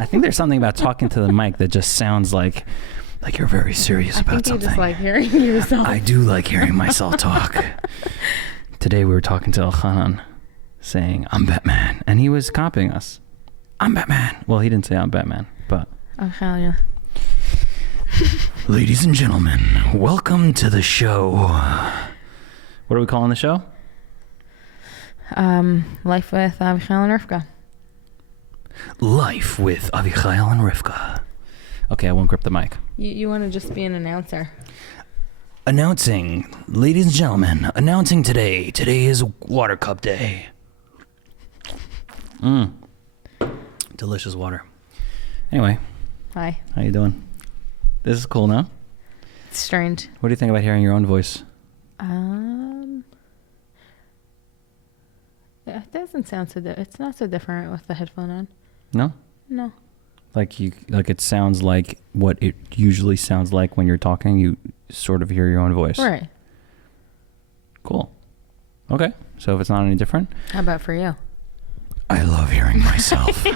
I think there's something about talking to the mic that just sounds like you're very serious about something. I think you just like hearing yourself. I do like hearing myself talk. Today we were talking to Elchanan, saying, I'm Batman. And he was copying us. I'm Batman. Well, he didn't say I'm Batman, but... Oh, hell yeah. Ladies and gentlemen, welcome to the show. What are we calling the show? Life with Avichayil and Rivka. Life with Avichayil and Rivka. Okay, I won't grip the mic. You want to just be an announcer. Announcing, ladies and gentlemen, announcing today. Today is Water Cup Day. Delicious water. Anyway. Hi. How you doing? This is cool now. It's strange. What do you think about hearing your own voice? It doesn't sound so it's not so different with the headphone on. No? No. Like it sounds like what it usually sounds like when you're talking. You sort of hear your own voice. Right. Cool. Okay. So if it's not any different. How about for you? I love hearing myself.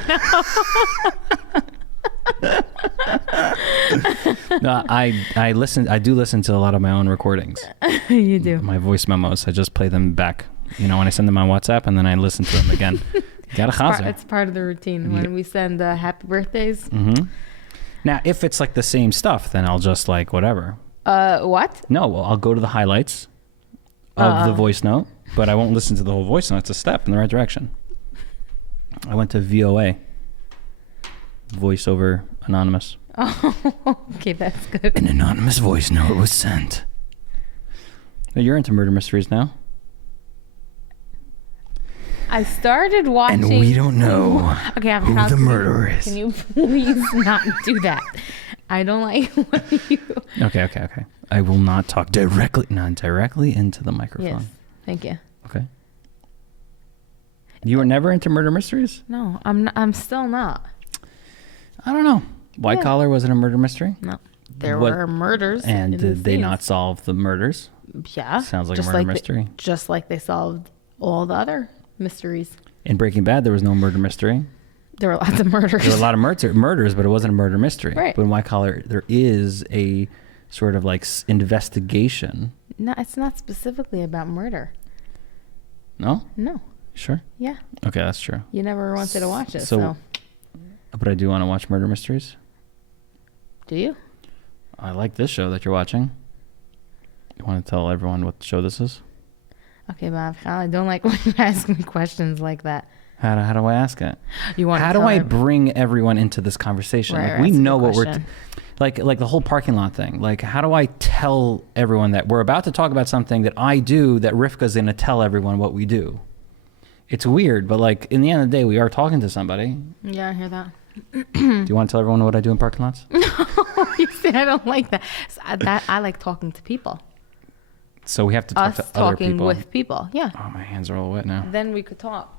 No, I listen. I do listen to a lot of my own recordings. You do. My voice memos. I just play them back. When I send them on WhatsApp and then I listen to them again. It's part of the routine when we send happy birthdays. Mm-hmm. Now, if it's like the same stuff, then I'll just like whatever. What? No, well, I'll go to the highlights of the voice note, but I won't listen to the whole voice note. It's a step in the right direction. I went to VOA. Voice over anonymous. Oh, okay, that's good. An anonymous voice note was sent. Now, you're into murder mysteries now. I started watching. And we don't know who the murderer is. Can you please not do that? I don't like when you... Okay. I will not talk directly into the microphone. Yes, thank you. Okay. You were never into murder mysteries? No, I'm still not. I don't know. White Collar wasn't a murder mystery? No. There were murders. And did they not solve the murders? Yeah. Sounds like a murder mystery. Just like they solved all the other mysteries. In Breaking Bad, there was no murder mystery. There were lots of murders. There were a lot of murders, but it wasn't a murder mystery. Right. But in White Collar, there is a sort of like investigation. No, it's not specifically about murder. No? No. Sure? Yeah. Okay, that's true. You never wanted to watch it, so. But I do want to watch murder mysteries. Do you? I like this show that you're watching. You want to tell everyone what show this is? Okay, Bob. I don't like when you ask me questions like that. How do I ask it? How do I bring everyone into this conversation? Right, like we know what we're like the whole parking lot thing. Like how do I tell everyone that we're about to talk about something that I do that Rivka's going to tell everyone what we do? It's weird, but like in the end of the day, we are talking to somebody. Yeah, I hear that. Do you want to tell everyone what I do in parking lots? No, you see, I don't like that. I like talking to people. So we have to talk to other people. Talking with people, yeah. Oh, my hands are all wet now. Then we could talk.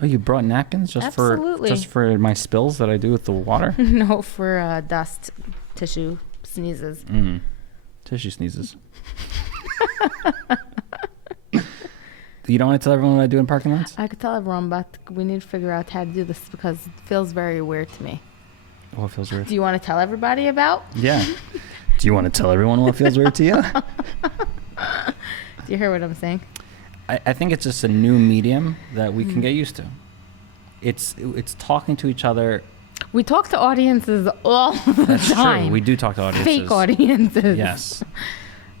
Oh, you brought napkins just for my spills that I do with the water? No, for dust, tissue, sneezes. Tissue sneezes. You don't want to tell everyone what I do in parking lots? I could tell everyone, but we need to figure out how to do this because it feels very weird to me. What feels weird? Do you want to tell everybody about? Yeah. Do you want to tell everyone what feels weird to you? Do you hear what I'm saying? I think it's just a new medium that we can get used to. It's talking to each other. We talk to audiences all the time. That's true. We do talk to audiences. Fake audiences. Yes.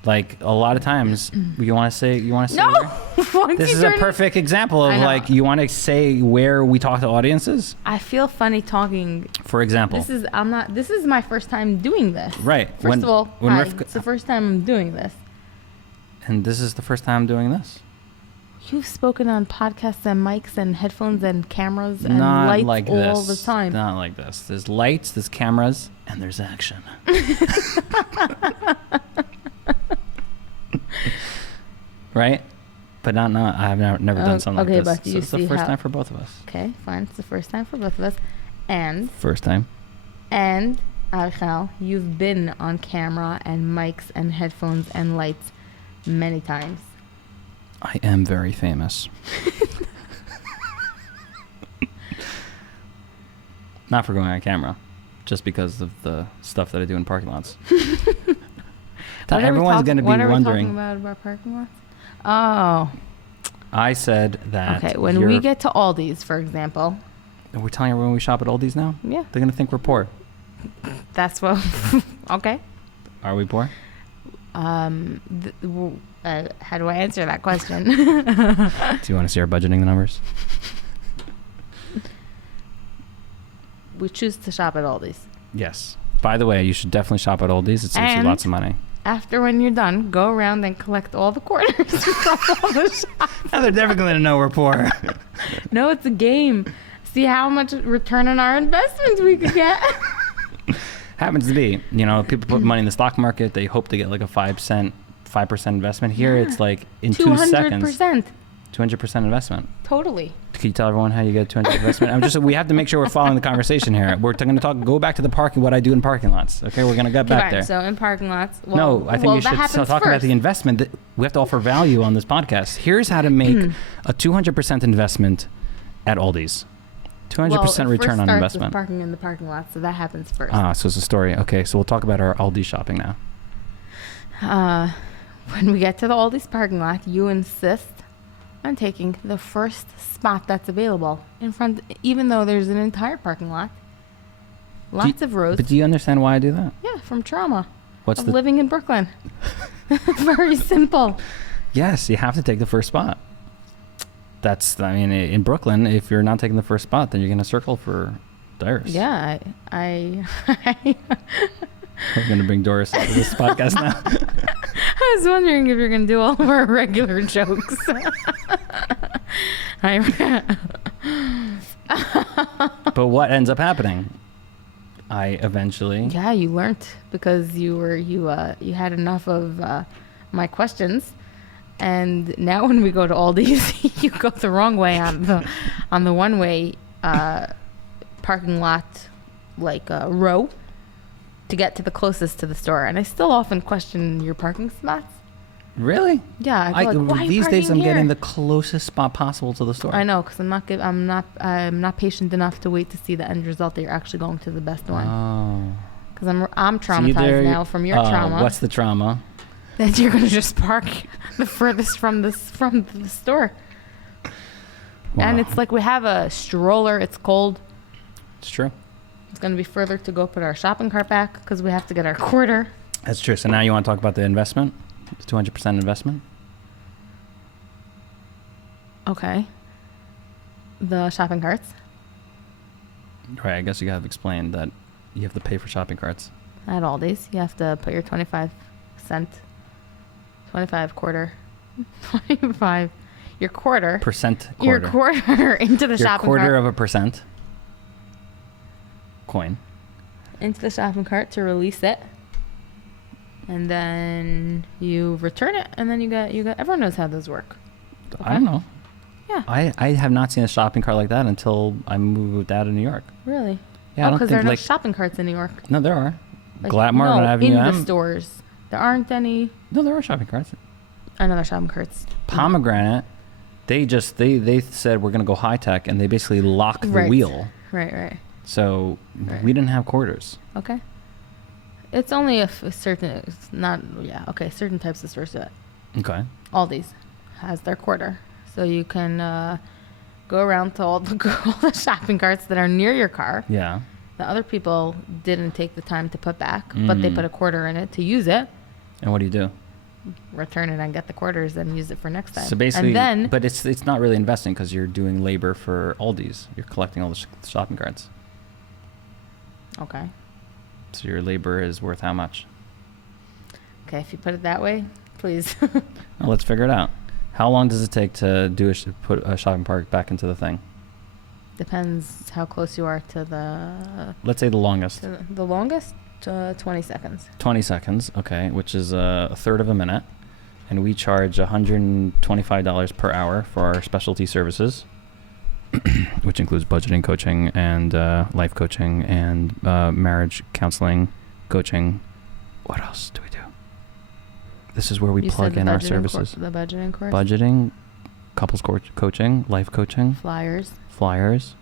Like a lot of times, you want to say. No. This is a perfect example of like you want to say where we talk to audiences. I feel funny talking. For example, This is my first time doing this. Right. First of all, it's the first time I'm doing this. And this is the first time I'm doing this. You've spoken on podcasts and mics and headphones and cameras and lights all the time. Not like this. There's lights, there's cameras, and there's action. Right? But not. I've never done something like this. But so it's the first time for both of us. Okay, fine. It's the first time for both of us. And first time. And Avichayil, you've been on camera and mics and headphones and lights many times. I am very famous. Not for going on camera, just because of the stuff that I do in parking lots. Everyone's going to be wondering. What are we talking about parking lots? Oh. I said that. Okay, when we get to Aldi's, for example. Are we telling everyone we shop at Aldi's now? Yeah. They're going to think we're poor. That's what. Okay. Are we poor? How do I answer that question? Do you want to see our budgeting numbers? We choose to shop at Aldi's. Yes. By the way, you should definitely shop at Aldi's. It saves you lots of money. After when you're done, go around and collect all the quarters from all the shops. Now they're never going to know we're poor. No, it's a game. See how much return on our investments we could get. Happens to be, people put money in the stock market. They hope to get like a 5% investment. Here, it's like in 2 seconds. 200% investment. Totally. Can you tell everyone how you get 200 investment? We have to make sure we're following the conversation here. We're going to go back to the parking, what I do in parking lots. Okay, we're going to get back there. So in parking lots, no, I think you should talk about the investment. We have to offer value on this podcast. Here's how to make a 200% investment at Aldi's. 200% return on investment. With parking in the parking lot, so that happens first. So it's a story. Okay, so we'll talk about our Aldi shopping now. When we get to the Aldi's parking lot, you insist on taking the first spot that's available in front, even though there's an entire parking lot. Lots of rows. But do you understand why I do that? Yeah, from trauma. What's of living in Brooklyn. Very simple. Yes, you have to take the first spot. In Brooklyn, if you're not taking the first spot, then you're going to circle for Doris. Yeah, I'm going to bring Doris into this podcast now. I was wondering if you're going to do all of our regular jokes. But what ends up happening? I eventually... Yeah, you learned because you had enough of my questions. And now when we go to Aldi's, you go the wrong way on the one-way parking lot, like row, to get to the closest to the store. And I still often question your parking spots. Really? Yeah. I go like, why these days I'm here? getting the closest spot possible to the store. I know, because I'm not patient enough to wait to see the end result that you're actually going to the best one. Oh. Because I'm traumatized now from your trauma. What's the trauma? That you're going to just park the furthest from the store. Wow. And it's like we have a stroller. It's cold. It's true. It's going to be further to go put our shopping cart back because we have to get our quarter. That's true. So now you want to talk about the investment? The 200% investment? Okay. The shopping carts. Right. I guess you have to explain that you have to pay for shopping carts. At Aldi's, you have to put your 25 quarter, your quarter. Percent quarter. Your quarter into the shopping cart. Your quarter of a percent coin. Into the shopping cart to release it. And then you return it, and then you got everyone knows how those work. Okay? I don't know. Yeah. I have not seen a shopping cart like that until I moved out of New York. Really? Yeah, because there are no shopping carts in New York. No, there are. Like, Glatmar on Avenue M. In the stores. There aren't any. No, there are shopping carts. I know there are shopping carts. Pomegranate, they said we're going to go high tech, and they basically lock the wheel. Right. So we didn't have quarters. Okay. It's only certain types of stores do it. Okay. Aldi's has their quarter. So you can go around to all the shopping carts that are near your car. Yeah. The other people didn't take the time to put back, but they put a quarter in it to use it. And what do you do? Return it and get the quarters and use it for next time. So basically, and then, but it's not really investing because you're doing labor for Aldi's. You're collecting all the shopping carts. Okay. So your labor is worth how much? Okay, if you put it that way, please. Well, let's figure it out. How long does it take to put a shopping cart back into the thing? Depends how close you are to the... Let's say the longest. The longest? 20 seconds. 20 seconds, okay, which is a third of a minute. And we charge $125 per hour for our specialty services, which includes budgeting coaching and life coaching and marriage counseling coaching. What else do we do? This is where we plug in our services. The budgeting course? Budgeting, couples coaching, life coaching. Flyers. Flyers.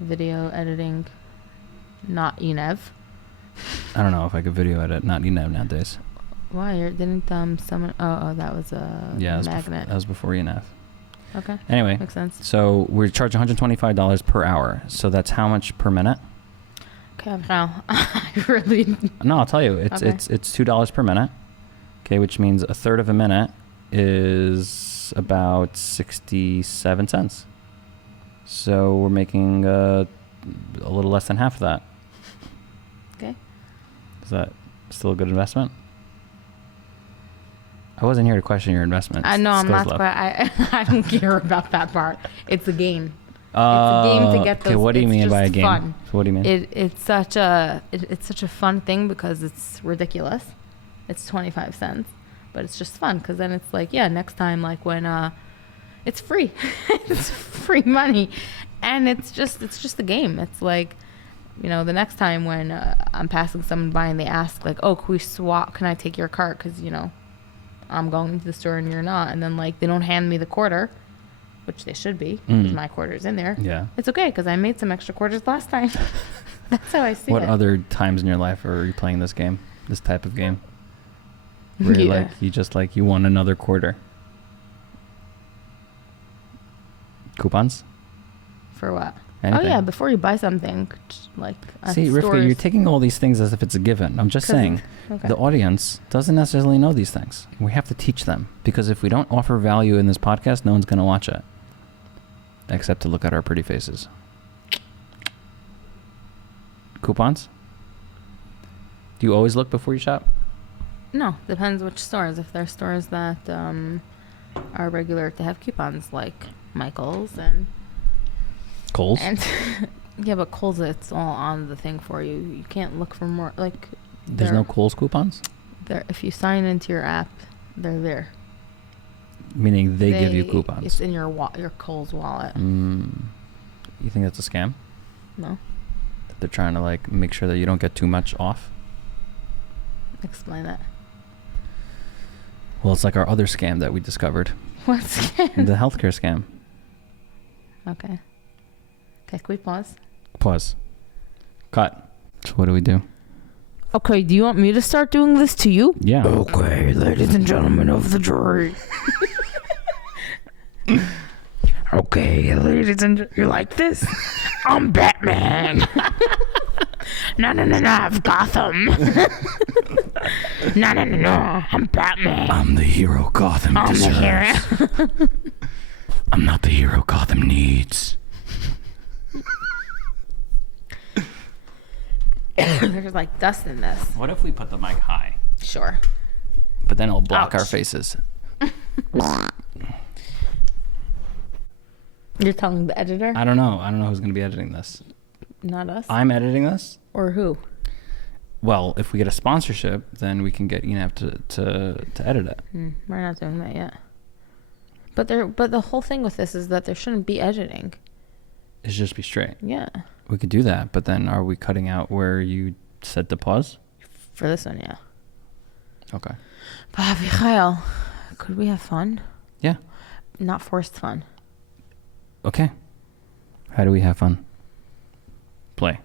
Video editing. not Enev. I don't know if I could video edit. Not Enev nowadays. Why? Didn't someone... Oh, that was a magnet. That was before Enev. Okay. Anyway. Makes sense. So we're charging $125 per hour. So that's how much per minute? Okay, now I really... No, I'll tell you. It's $2 per minute. Okay, which means a third of a minute is about 67 cents. So we're making a little less than half of that. Okay. Is that still a good investment? I wasn't here to question your investment. I know, I'm not. I don't care about that part. It's a game. It's a game to get those. Okay, what do you mean by a game? Fun. So what do you mean? It's such a fun thing because it's ridiculous. It's 25 cents, but it's just fun because then it's like, yeah, next time, like when it's free, it's free money, and it's just a game. It's like, you know, the next time when I'm passing someone by and they ask like, oh, can we swap? Can I take your cart? Because, you know, I'm going to the store and you're not, and then like they don't hand me the quarter, which they should be because my quarter's in there. Yeah, it's okay because I made some extra quarters last time. That's how I see it. What other times in your life are you playing this game, this type of game, where you won another quarter? Coupons? For what? Anything. Oh yeah, before you buy something, like see, Rivka, you're taking all these things as if it's a given. I'm just saying, the audience doesn't necessarily know these things. We have to teach them because if we don't offer value in this podcast, no one's going to watch it, except to look at our pretty faces. Coupons? Do you always look before you shop? No, depends which stores. If there are stores that are regular to have coupons, like Michael's and Kohl's. And yeah, but Kohl's, it's all on the thing for you. You can't look for more. Like there's no Kohl's coupons? If you sign into your app, they're there. Meaning they give you coupons. It's in your Kohl's wallet. You think that's a scam? No. That they're trying to like make sure that you don't get too much off? Explain that. Well, it's like our other scam that we discovered. What scam? The healthcare scam. Okay. Okay, can we pause? Pause. Cut. So what do we do? Okay, do you want me to start doing this to you? Yeah. Okay, ladies and gentlemen of the jury. Okay, ladies and you like this? I'm Batman. No, I'm Gotham. No, I'm Batman. I'm the hero Gotham deserves. The hero. I'm not the hero Gotham needs. There's like dust in this. What if we put the mic high? Sure. But then it'll block Ouch. our faces. You're telling the editor? I don't know who's going to be editing this. Not us? I'm editing this. Or who? Well, if we get a sponsorship, then we can get Enab to edit it. We're not doing that yet. But the whole thing with this is that there shouldn't be editing. It should just be straight. Yeah. We could do that, but then are we cutting out where you said to pause? For this one, yeah. Okay. But Avichayil, could we have fun? Yeah. Not forced fun. Okay. How do we have fun? Play.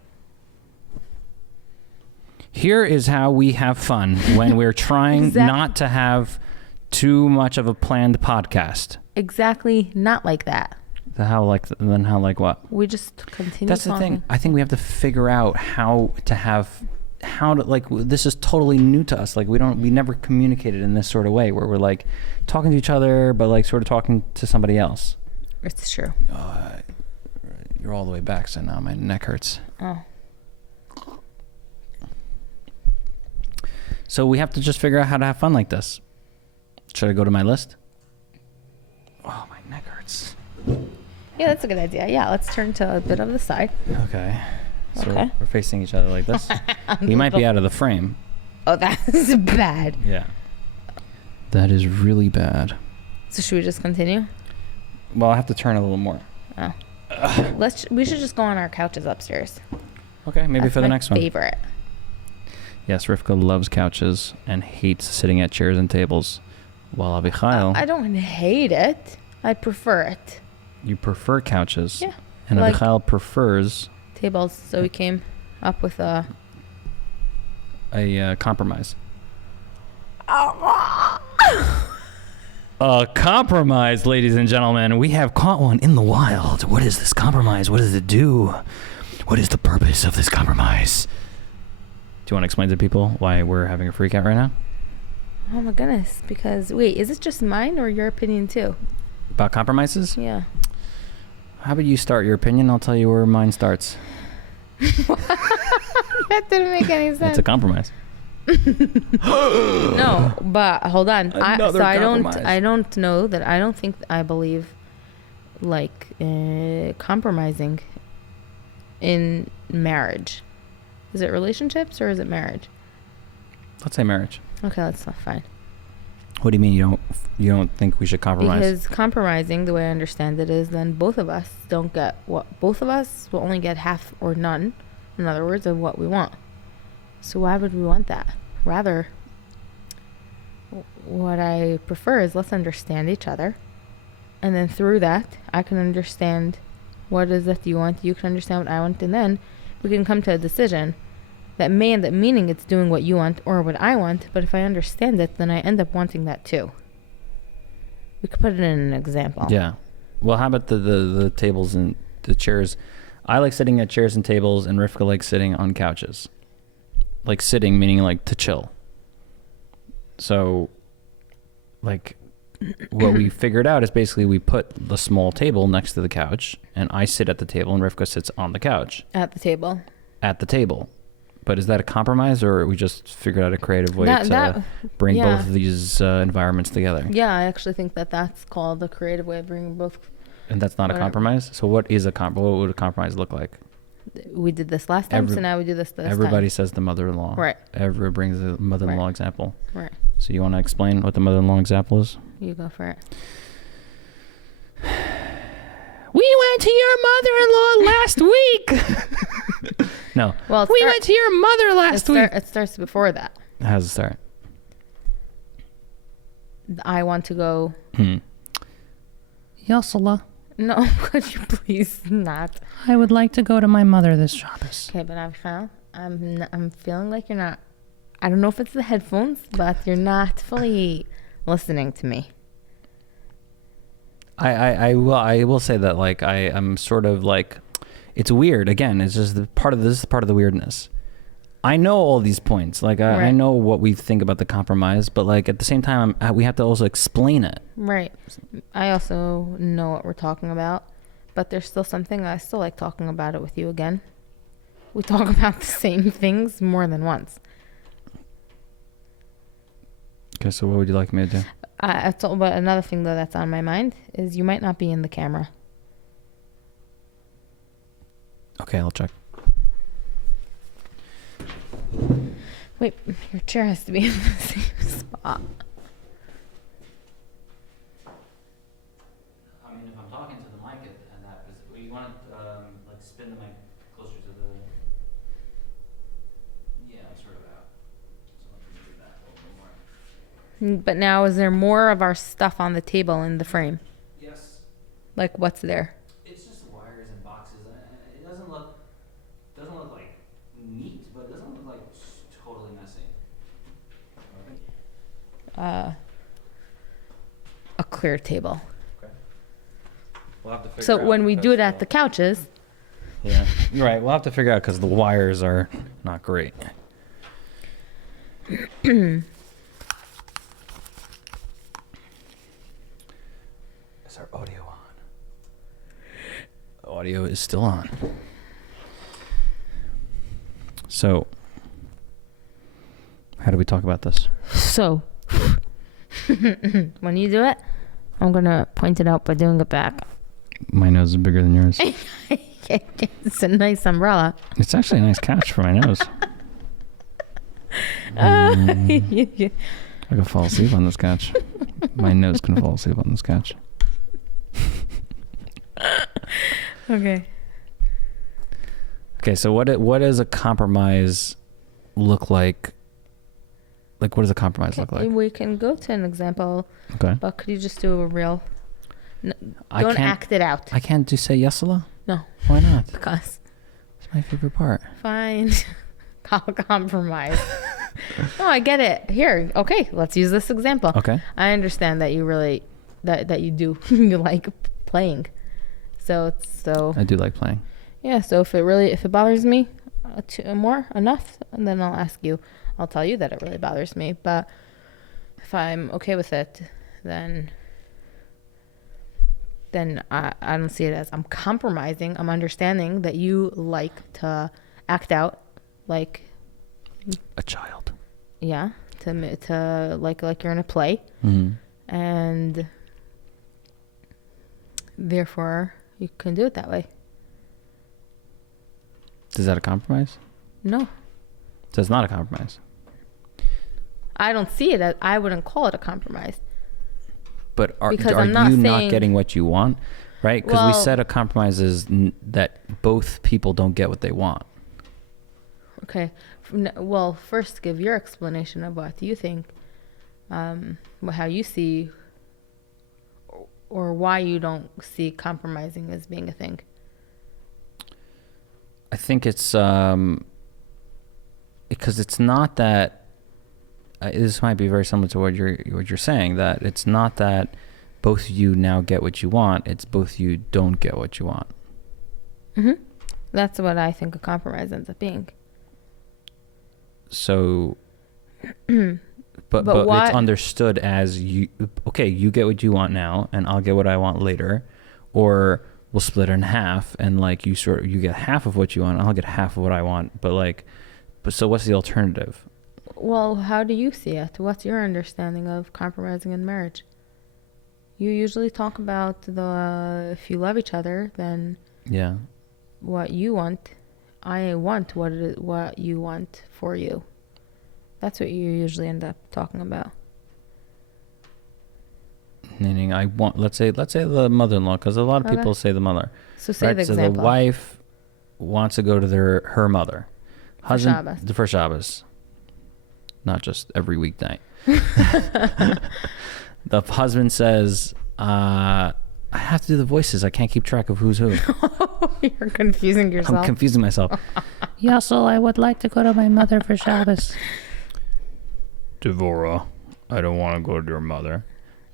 Here is how we have fun when we're trying not to have too much of a planned podcast. Exactly, not like that. How like what? We just continue. That's talking. the thing. I think we have to figure out how to like, this is totally new to us. Like we never communicated in this sort of way where we're like talking to each other, but like sort of talking to somebody else. It's true. You're all the way back, so now my neck hurts. Oh. So we have to just figure out how to have fun like this. Should I go to my list? Oh, my neck hurts. Yeah, that's a good idea. Yeah, let's turn to a bit of the side. Okay. So okay. We're facing each other like this. You might be out of the frame. Oh, that's bad. Yeah. That is really bad. So should we just continue? Well, I have to turn a little more. Oh. We should just go on our couches upstairs. Okay, maybe that's for the next one. Favorite. Yes, Rivka loves couches and hates sitting at chairs and tables. While Avichayil... I don't hate it. I prefer it. You prefer couches. Yeah. And like Avichayil prefers... tables, so we came up with a compromise. A compromise, ladies and gentlemen. We have caught one in the wild. What is this compromise? What does it do? What is the purpose of this compromise? Do you want to explain to people why we're having a freak out right now? Oh my goodness. Because, wait, is it just mine or your opinion too? About compromises? Yeah. How about you start your opinion? I'll tell you where mine starts. That didn't make any sense. It's a compromise. No, but hold on. Another compromise. I don't know that. I don't think I believe like compromising in marriage. Is it relationships or is it marriage? Let's say marriage. Okay, that's not fine. What do you mean you don't think we should compromise? Because compromising, the way I understand it, is then both of us don't get what both of us will only get half or none, in other words, of what we want. So why would we want that? Rather, what I prefer is let's understand each other, and then through that, I can understand what is it you want, you can understand what I want, and then we can come to a decision that may end up meaning it's doing what you want or what I want, but if I understand it, then I end up wanting that too. We could put it in an example. Yeah. Well, how about the tables and the chairs? I like sitting at chairs and tables, and Rivka likes sitting on couches. Like sitting, meaning like to chill. So, like, what we figured out is basically we put the small table next to the couch, and I sit at the table, and Rivka sits on the couch. At the table. At the table. But is that a compromise, or we just figured out a creative way to bring both of these environments together? Yeah, I actually think that's called a creative way of bringing both. And that's not a compromise? So what is what would a compromise look like? We did this last time, so now we do this time. Everybody says the mother-in-law. Right. Everyone brings the mother-in-law example. Right. So you want to explain what the mother-in-law example is? You go for it. We went to your mother-in-law last week. No. Well, we went to your mother last week. It starts before that. How does it start? I want to go. Yosala. No, could you please not? I would like to go to my mother this Shabbos. Okay, but I'm feeling like you're not. I don't know if it's the headphones, but you're not fully listening to me. I will say that like I'm sort of like, it's weird. Again, it's just this is part of the weirdness. I know all these points. Like I know what we think about the compromise, but like at the same time, we have to also explain it. Right. I also know what we're talking about, but there's still something I still like talking about it with you again. We talk about the same things more than once. Okay, so what would you like me to do? But another thing though that's on my mind is you might not be in the camera. Okay, I'll check. Wait, your chair has to be in the same spot. I mean, if I'm talking to the mic and that, you want to like spin the mic closer to the. Yeah, I'm sort of out. So let me do that a little bit more. But now, is there more of our stuff on the table in the frame? Yes. Like what's there? It's just wires and boxes. It doesn't look like neat, but it doesn't look like totally messy. A clear table. Okay. We'll have to figure So out when we do it at the couches. Yeah. Right. We'll have to figure out because the wires are not great. Is our audio on? The audio is still on. So, how do we talk about this? So, when you do it, I'm going to point it out by doing it back. My nose is bigger than yours. It's a nice umbrella. It's actually a nice couch for my nose. I could fall asleep on this couch. My nose can fall asleep on this couch. Okay. Okay, so what does a compromise look like? Like, what does a compromise look like? We can go to an example. Okay. But could you just do a real? Don't act it out. I can't say yesala? No. Why not? Because My favorite part. Fine. I'll compromise. No, I get it. Here, okay, let's use this example. Okay. I understand that you really, that you do, you like playing. So. I do like playing. Yeah, so if it bothers me enough, and then I'll tell you that it really bothers me. But if I'm okay with it, then I don't see it as I'm compromising. I'm understanding that you like to act out like a child. Yeah, to like you're in a play, and therefore you can do it that way. Is that a compromise? No. So it's not a compromise. I don't see it as, I wouldn't call it a compromise. But are Because you not getting what you want? Right? Because we said a compromise is that both people don't get what they want. Okay. Well, first give your explanation of what you think, how you see, or why you don't see compromising as being a thing. I think it's because it's not that. This might be very similar to what you're saying. That it's not that both of you now get what you want. It's both you don't get what you want. That's what I think a compromise ends up being. So, but it's understood as you get what you want now, and I'll get what I want later, or we'll split it in half, and like you get half of what you want, and I'll get half of what I want. But so what's the alternative? Well, how do you see it? What's your understanding of compromising in marriage? You usually talk about if you love each other, then what you want, I want what you want for you. That's what you usually end up talking about. Meaning, I want. Let's say the mother-in-law, because a lot of people say the mother. So say the example. So the wife wants to go to her mother, husband for Shabbos. Not just every weeknight. The husband says, I have to do the voices. I can't keep track of who's who. You're confusing yourself. I'm confusing myself. Yassel, I would like to go to my mother for Shabbos. Devora, I don't want to go to your mother.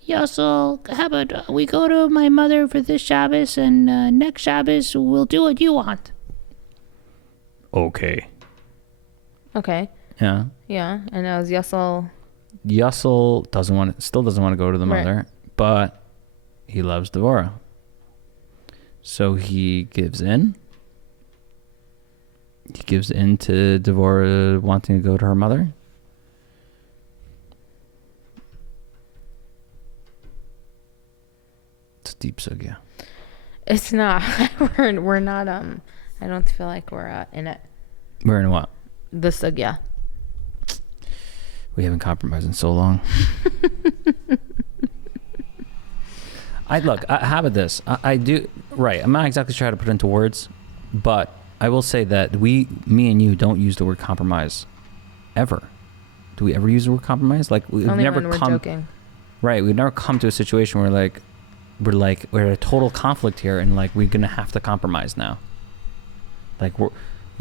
Yassel, how about we go to my mother for this Shabbos, and next Shabbos we'll do what you want. Okay. Okay. Yeah. Yeah, and now is Yassel still doesn't want to go to the mother, but he loves Devora. So he gives in. He gives in to Devora wanting to go to her mother. It's a deep sugya. It's not. we're not. I don't feel like we're in it. We're in what? The sugya. We haven't compromised in so long. How about this? I do, right. I'm not exactly sure how to put it into words, but I will say that me and you don't use the word compromise ever. Do we ever use the word compromise? Like we've Only never when we're joking. Right. We've never come to a situation where we're at a total conflict here, and like we're going to have to compromise now. Like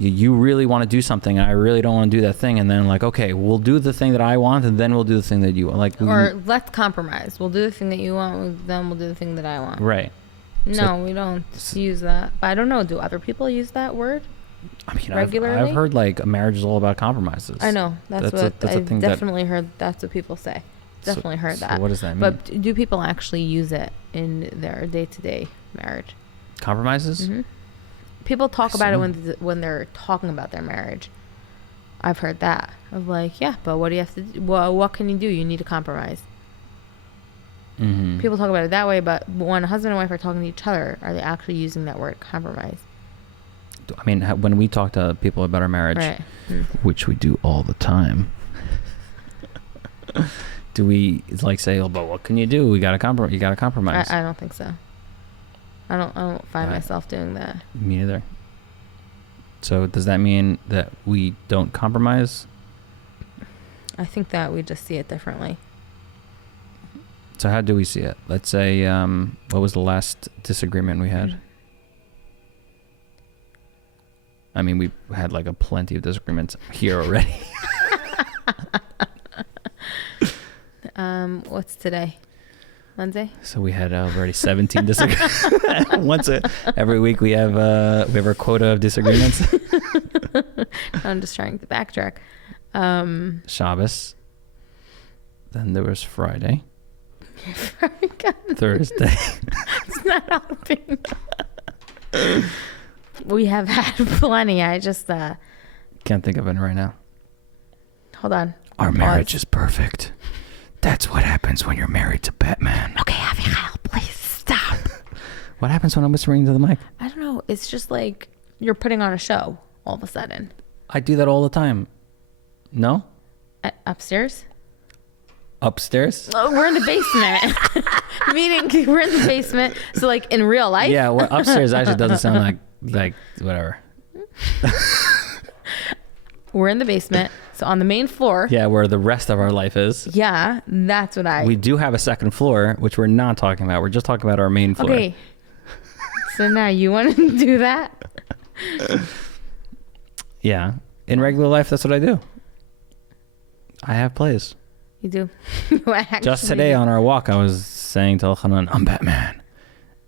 you really want to do something, and I really don't want to do that thing, and then like, okay, we'll do the thing that I want, and then we'll do the thing that you want. Let's compromise. We'll do the thing that you want, then we'll do the thing that I want. Right. No, we don't use that. But I don't know. Do other people use that word? I mean, regularly? I've heard like marriage is all about compromises. I know. That's what I've definitely heard. That's what people say. Definitely heard that. So what does that mean? But do people actually use it in their day-to-day marriage? Compromises? Mm-hmm. People talk about it when they're talking about their marriage. I've heard that of like, yeah, but what do you have to do? Well, what can you do? You need to compromise. Mm-hmm. People talk about it that way, but when a husband and wife are talking to each other, are they actually using that word compromise? I mean, when we talk to people about our marriage, right. Which we do all the time, do we like say, "Oh, but what can you do? We got to compromise. You got to compromise." I don't think so. I don't find myself doing that. Me neither. So does that mean that we don't compromise? I think that we just see it differently. So how do we see it? Let's say, what was the last disagreement we had? I mean, we had like a plenty of disagreements here already. What's today? Wednesday? So we had already 17 disagreements. Every week we have our quota of disagreements. I'm just trying to backtrack. Shabbos. Then there was Friday. Thursday. It's not helping. We have had plenty. I just can't think of it right now. Hold on. Our marriage is perfect. That's what happens when you're married to Batman. Okay, Avichayil, please stop. What happens when I'm whispering into the mic? I don't know. It's just like you're putting on a show all of a sudden. I do that all the time. No? Upstairs? Upstairs? Oh, we're in the basement. Meaning we're in the basement. So like in real life? Yeah, well, upstairs actually doesn't sound like whatever. We're in the basement. So on the main floor. Yeah, where the rest of our life is. Yeah, that's what We do have a second floor, which we're not talking about. We're just talking about our main floor. Okay. So now you want to do that? Yeah. In regular life, that's what I do. I have plays. You do. Just today on our walk, I was saying to Elchanan, I'm Batman.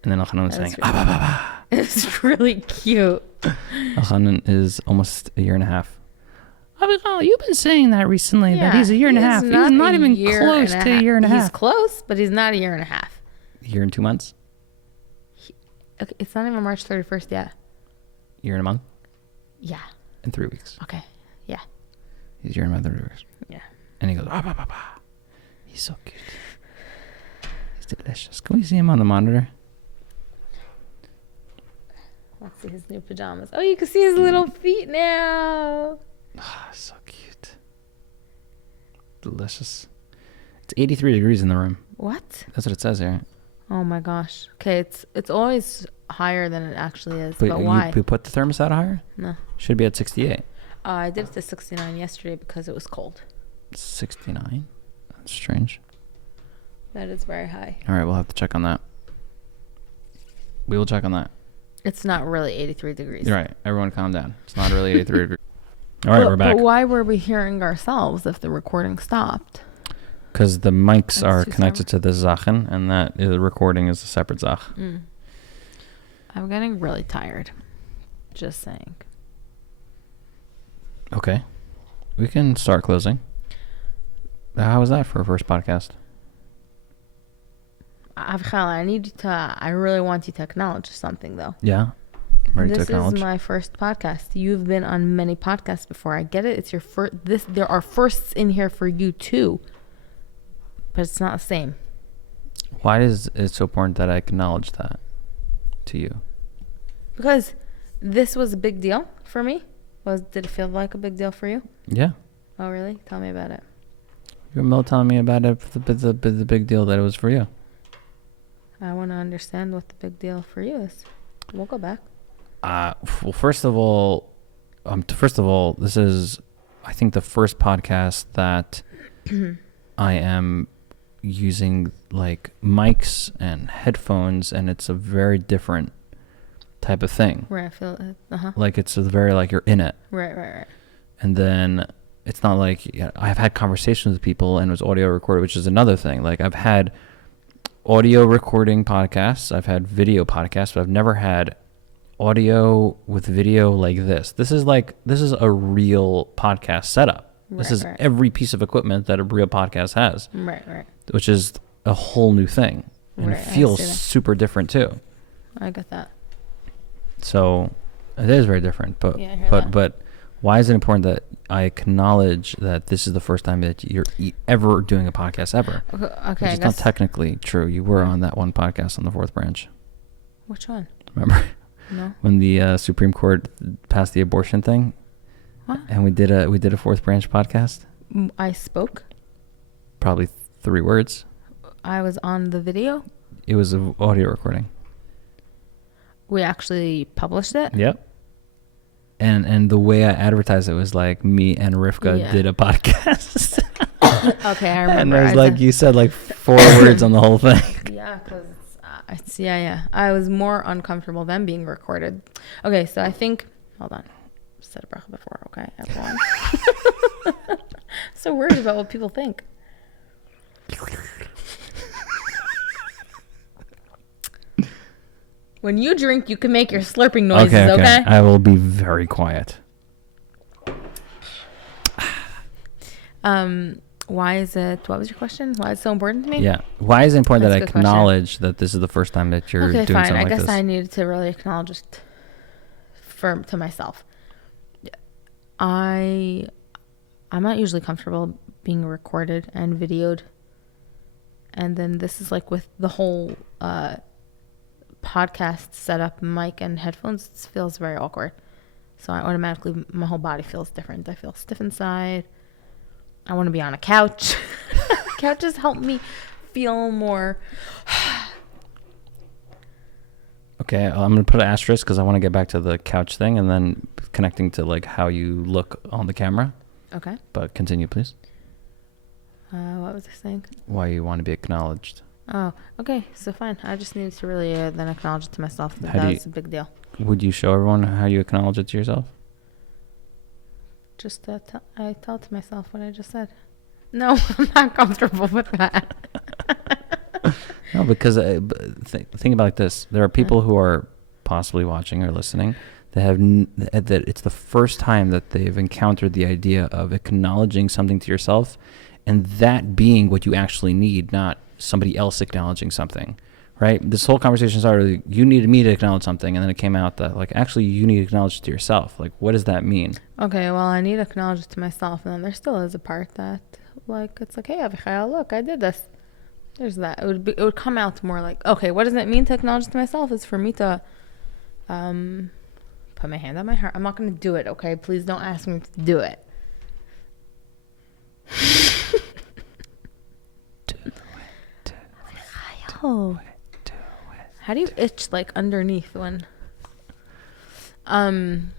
And then Elchanan was saying, ah, bah, bah, bah. It's really cute. Elchanan is almost a year and a half. Avichayil, you've been saying that recently, that he's a year and a half. He's not even close to a year and a half. He's close, but he's not a year and a half. A year and 2 months? Okay, it's not even March 31st yet. Year and a month? Yeah. And 3 weeks. Okay. Yeah. He's a year and a month and 3 weeks. Yeah. And he goes, ah, bah, bah, bah. He's so cute. He's delicious. Can we see him on the monitor? Let's see his new pajamas. Oh, you can see his little feet now. Ah, so cute. Delicious. It's 83 degrees in the room. What? That's what it says here. Oh my gosh. Okay, it's always higher than it actually is. But why? You put the thermostat higher? No. Should be at 68. I did it to 69 yesterday because it was cold. 69? That's strange. That is very high. All right, we'll have to check on that. We will check on that. It's not really 83 degrees. You're right. Everyone calm down. It's not really 83 degrees. All right, we're back. But why were we hearing ourselves if the recording stopped? Because the mics That's are too connected to the Zachen, and that the recording is a separate Zach. I'm getting really tired. Just saying. Okay. We can start closing. How was that for a first podcast? Avichayil, I really want you to acknowledge something, though. Yeah. I'm ready to This acknowledge. is my first podcast. You've been on many podcasts before. I get it. It's your first. There are firsts in here for you too, but it's not the same. Why is it so important that I acknowledge that to you? Because this was a big deal for me. Did it feel like a big deal for you? Yeah. Oh, really? Tell me about it. You were telling me about it, the big deal that it was for you. I want to understand what the big deal for you is. We'll go back. Well, first of all, this is, I think, the first podcast that I am using like mics and headphones, and it's a very different type of thing. Right, I feel it. Like it's a very like you're in it. Right. And then it's not like I've had conversations with people and it was audio recorded, which is another thing. Like I've had audio recording podcasts, I've had video podcasts, but I've never had audio with video like this. This is a real podcast setup. This is every piece of equipment that a real podcast has. Right. Which is a whole new thing. And it feels super different too. I got that. So it is very different. But but why is it important that I acknowledge that this is the first time that you're ever doing a podcast ever? Okay. Which is not technically true. You were on that one podcast on the Fourth Branch. Which one? Remember? No. When the Supreme Court passed the abortion thing? What? And we did a Fourth Branch podcast? I spoke? Probably 3 words. I was on the video? It was an audio recording. We actually published it? Yep. And the way I advertised it was like me and Rivka did a podcast. Okay, I remember. And there's like you said like 4 words on the whole thing. Yeah, because I was more uncomfortable than being recorded. Okay, so I think, hold on. said a bracha before, okay, everyone. So worried about what people think. When you drink, you can make your slurping noises, okay? I will be very quiet. Why is it, what was your question? Why is it so important to me? Yeah. Why is it important That's that I a good acknowledge that this is the first time that you're doing something like this? I guess I needed to really acknowledge it to myself. I'm not usually comfortable being recorded and videoed. And then this is like with the whole podcast setup, mic and headphones, it feels very awkward. So I automatically, my whole body feels different. I feel stiff inside. I want to be on a couch. Couches help me feel more. Okay, I'm going to put an asterisk because I want to get back to the couch thing and then connecting to like how you look on the camera. Okay. But continue, please. What was I saying? Why you want to be acknowledged. Oh, okay. So fine. I just needed to really then acknowledge it to myself that was a big deal. Would you show everyone how you acknowledge it to yourself? Just I tell it to myself what I just said. No, I'm not comfortable with that. No, because think about it like this. There are people who are possibly watching or listening that have that it's the first time that they've encountered the idea of acknowledging something to yourself and that being what you actually need, not somebody else acknowledging something, right? This whole conversation started, you needed me to acknowledge something, and then it came out that, like, actually you need to acknowledge it to yourself. Like, what does that mean? Okay, well, I need to acknowledge it to myself, and then there still is a part that, like, it's like, hey, Avichayil, look, I did this. There's that. It would come out more like, okay, what does it mean to acknowledge it to myself? It's for me to put my hand on my heart. I'm not going to do it, okay? Please don't ask me to do it. Oh, how do you itch like underneath when and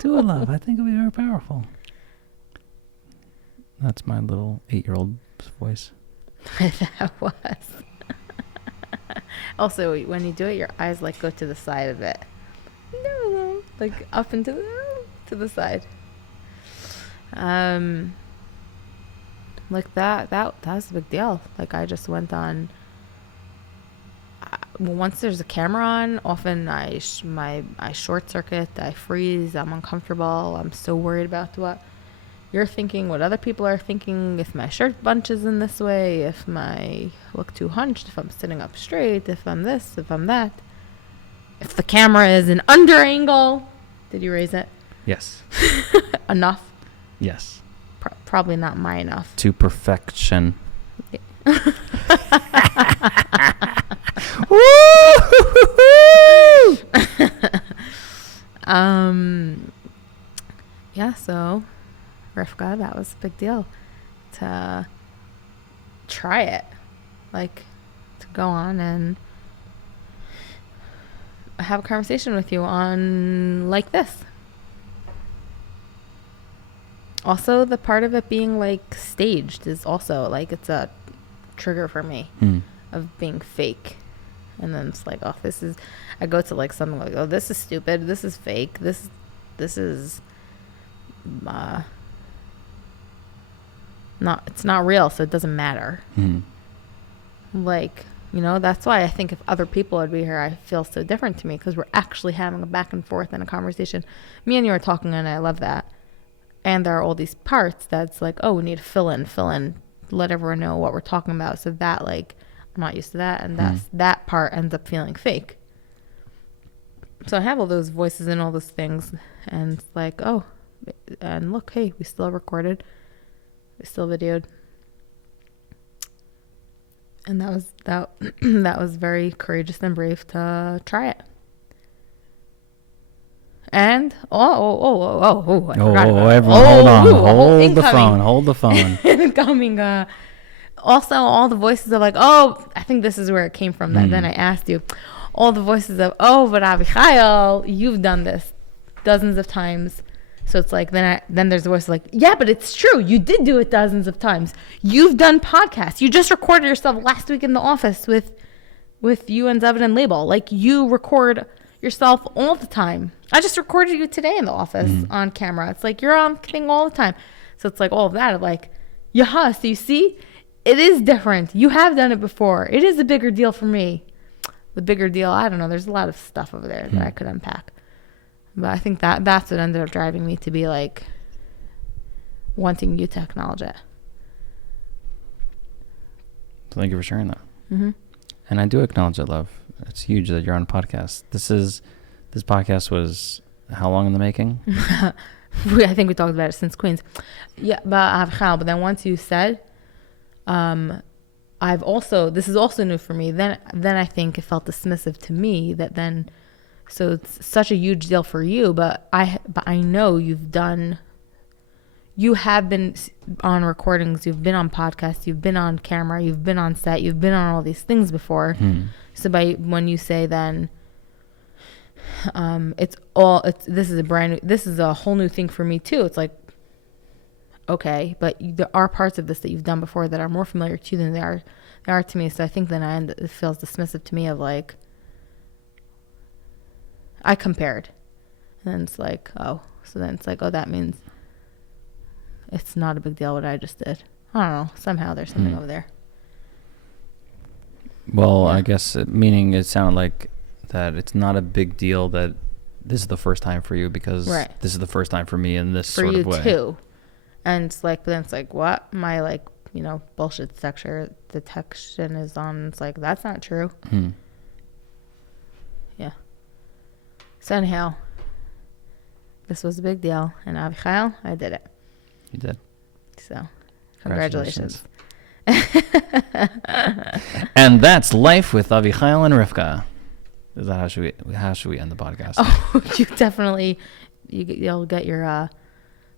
do it, love. I think it'll be very powerful. That's my little 8-year-old voice. That was. Also, when you do it, your eyes like go to the side of it. No, like up and to the side. Like that was a big deal. Like I just went on. Once there's a camera on, often I short circuit. I freeze. I'm uncomfortable. I'm so worried about what you're thinking, what other people are thinking. If my shirt bunches in this way, if I look too hunched, if I'm sitting up straight, if I'm this, if I'm that, if the camera is an under angle. Did you raise it? Yes. Enough. Yes. Probably not my enough. To perfection. Yeah. Yeah, so Rivka, that was a big deal to try it. Like to go on and have a conversation with you on like this. Also, the part of it being like staged is also like it's a trigger for me of being fake. And then it's like, oh, this is, I go to like something like, oh, this is stupid. This is fake. This is it's not real. So it doesn't matter. Like, you know, that's why I think if other people would be here, I feel so different to me because we're actually having a back and forth and a conversation. Me and you are talking and I love that. And there are all these parts that's like, oh, we need to fill in, let everyone know what we're talking about. So that, like, I'm not used to that. And that part ends up feeling fake. So I have all those voices and all those things. And it's like, oh, and look, hey, we still recorded. We still videoed. And that was very courageous and brave to try it. And everyone, hold the phone. Incoming. Also, all the voices are like, oh, I think this is where it came from. That then I asked you, all the voices of, oh, but Avichayil, you've done this dozens of times. So it's like then there's the voice like, yeah, but it's true. You did do it dozens of times. You've done podcasts. You just recorded yourself last week in the office with with you and Zevin and Label. Like, you record yourself all the time. I just recorded you today in the office on camera. It's like, you're on thing all the time. So it's like all of that. Like, yeah, so you see, it is different. You have done it before. It is a bigger deal for me. The bigger deal, I don't know. There's a lot of stuff over there that I could unpack. But I think that's what ended up driving me to be like wanting you to acknowledge it. So thank you for sharing that. And I do acknowledge it, love. It's huge that you're on a podcast. This podcast was how long in the making? I think we talked about it since Queens. Yeah, but then once you said, this is also new for me. Then I think it felt dismissive to me that then, so it's such a huge deal for you, but I know you have been on recordings, you've been on podcasts, you've been on camera, you've been on set, you've been on all these things before. So when you say then, this is a whole new thing for me too. It's like, okay, but there are parts of this that you've done before that are more familiar to you than they are to me. So I think then it feels dismissive to me of like, I compared. And then it's like, oh, that means it's not a big deal what I just did. I don't know. Somehow there's something over there. Well, yeah. I guess meaning it sounded like that it's not a big deal that this is the first time for you because this is the first time for me in this sort of way. For you too. And it's like, but then it's like, what? My like, bullshit detection is on. It's like, that's not true. Yeah. So anyhow, this was a big deal. And Avichayil, I did it. You did. So, congratulations. And that's life with Avichayil and Rivka. Is that how should we end the podcast? Oh, you definitely, you'll get your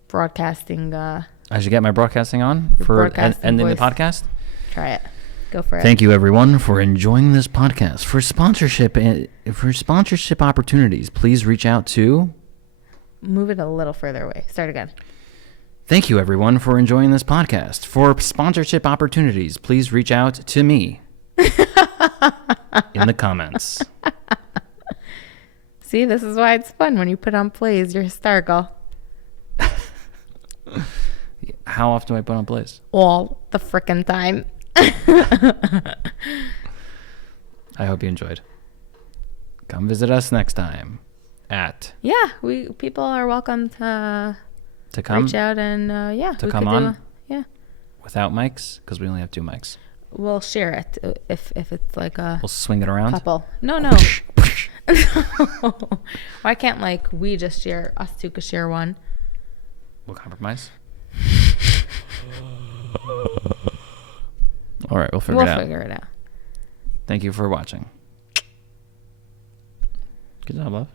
broadcasting. I should get my broadcasting on for ending the podcast. Try it. Go for it. Thank you, everyone, for enjoying this podcast. For sponsorship opportunities, please reach out to. Move it a little further away. Start again. Thank you, everyone, for enjoying this podcast. For sponsorship opportunities, please reach out to me in the comments. See, this is why it's fun when you put on plays. You're hysterical. How often do I put on plays? All the frickin' time. I hope you enjoyed. Come visit us next time at. Yeah, people are welcome to come reach out and to come on. Without mics because we only have 2 mics. We'll share it if it's like a. We'll swing it around. Couple. No. Why can't we just share? Us 2 could share one. We'll compromise. All right, we'll figure it out. Thank you for watching. Good job, love.